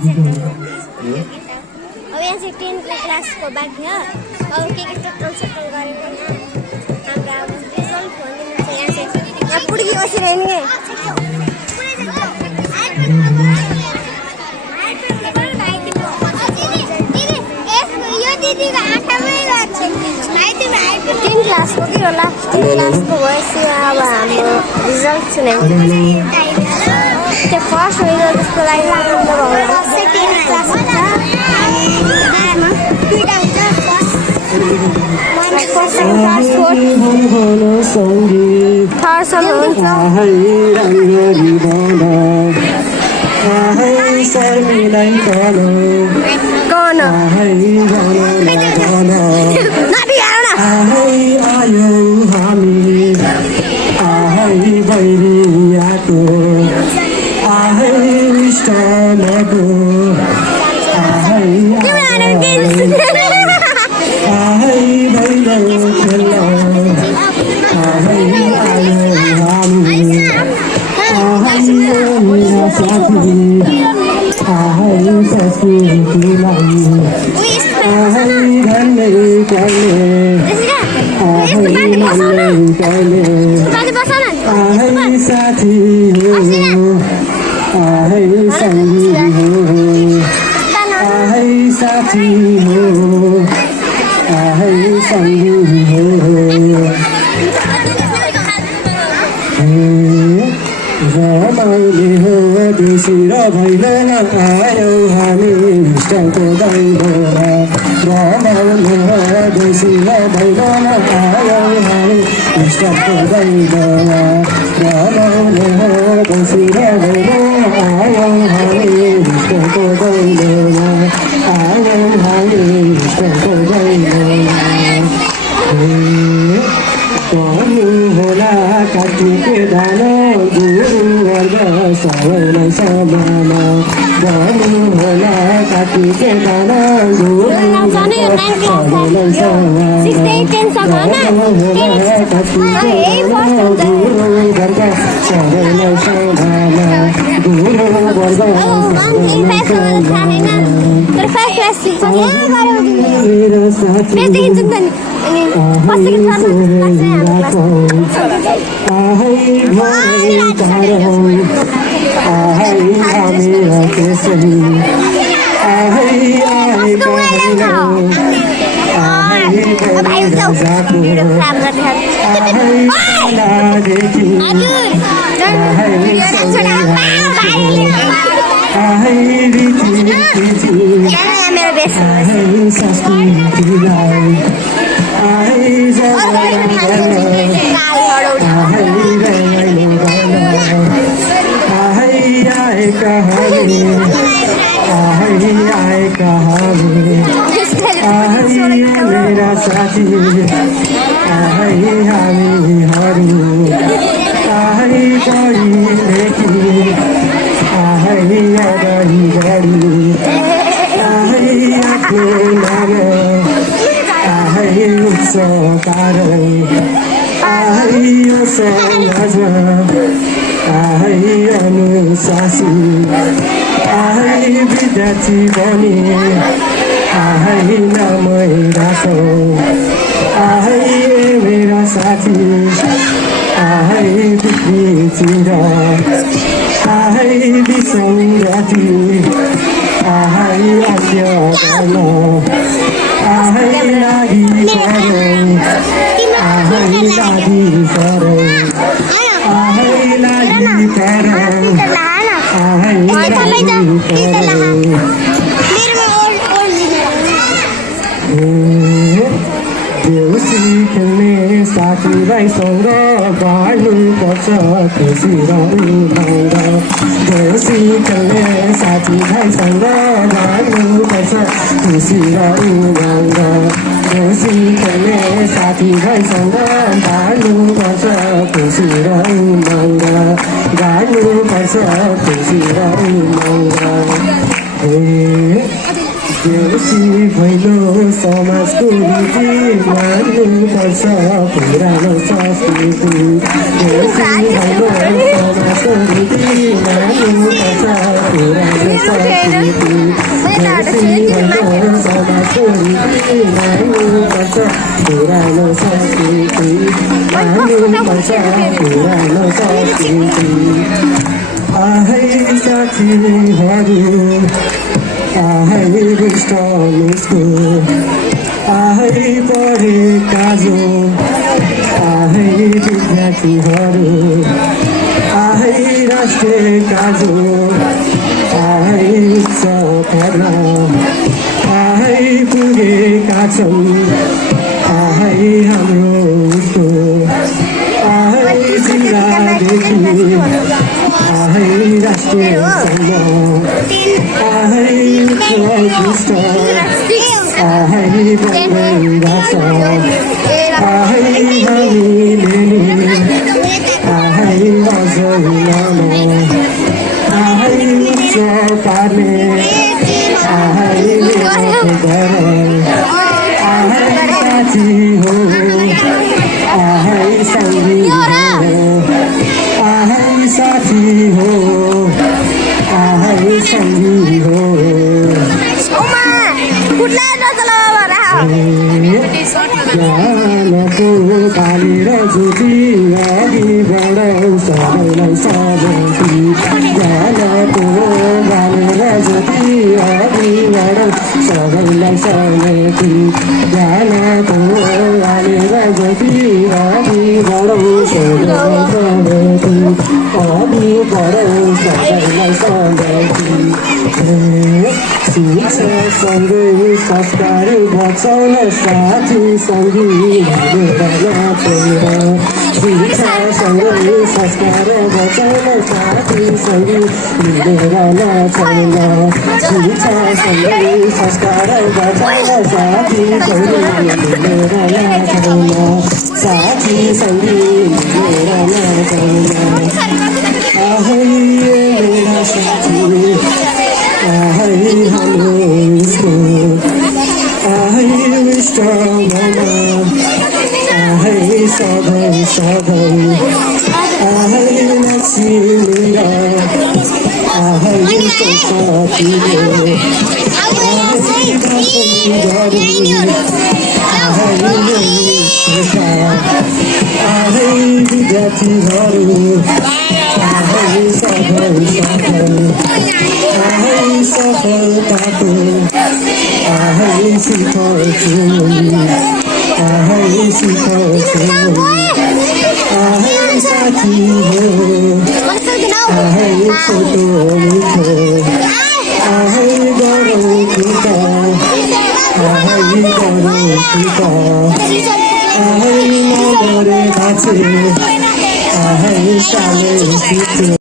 अब यहाँ चाहिँ 10th क्लासको बाँकी हो। अब के टोटल सेटल गरेको हाम्रो अब रिजल्ट भनिदिनु छ। यहाँ चाहिँ यहाँ पुड्की बसिरहेको नि क्लासको के होला 10 क्लासको भएपछि अब हाम्रो रिजल्ट सुनाइन्छ। त्यो फर्स्ट रिजल्ट त्यसको लागि राम्रो भयो। सेकेन्ड क्लास हुन्छ जानुपर्छ पुरानो संस्कृति मान्नुपर्छ पुरानो संस्कृति आहै साथीहरू आहै बुस्टमिसको आहै पढेका जो आहै विद्यार्थीहरू आहै राष्ट्रिय काजो आहै उच्च पढ्न आहै पुगेका छन् आहै हाम्रो उसको आहै जिल्लादेखि आहै राष्ट्रियसम्म आहै उत्कृष्ट आहै बन्दैरहेछ आहै हामीले आहै अझैन आहै उच्च पार्ने आहै गर आहै साथी हो आहै सङ्गी हो आहै साथी हो आहै सङ्गी हो ज्ञानको पालेर जुटी अघि बढाउ सबैलाई सबैती ज्ञानको पालेर जुटी अघि बढाउ सबैलाई सबैती ज्ञानको पालेर जुटी अघि बढाउ सबैलाई सबैती अघि बढाउ सबैलाई सबैती शिक्षासँगै संस्कार बचाउन साथी सङ्गी शिक्षासँगै संस्कार बचाउन साथी सङ्गी मिलेर नचल्न शिक्षासँगै संस्कार बचाउन साथी सङ्गी मिलेर नचल्न साथी सङ्गी मिलेर नचल्न आहै मेरा साथी आहै हाम्रो उसको आहै विष्टमा आहै सधैँ सधैँ आहै लक्ष्मीलिङ्ग आहै सरस्वतीले आहै आहै विद्यार्थीहरू आहै सधैँ सधैँ आहै सफलताको आहै सिकाउँछु आहै सिकाउँछु आहै साथी हो आहै छोटो मिठो आहै गरौँ कृत आहै गरौँ कृत आहै नगरे बाँचे आहै सालै सिक्यो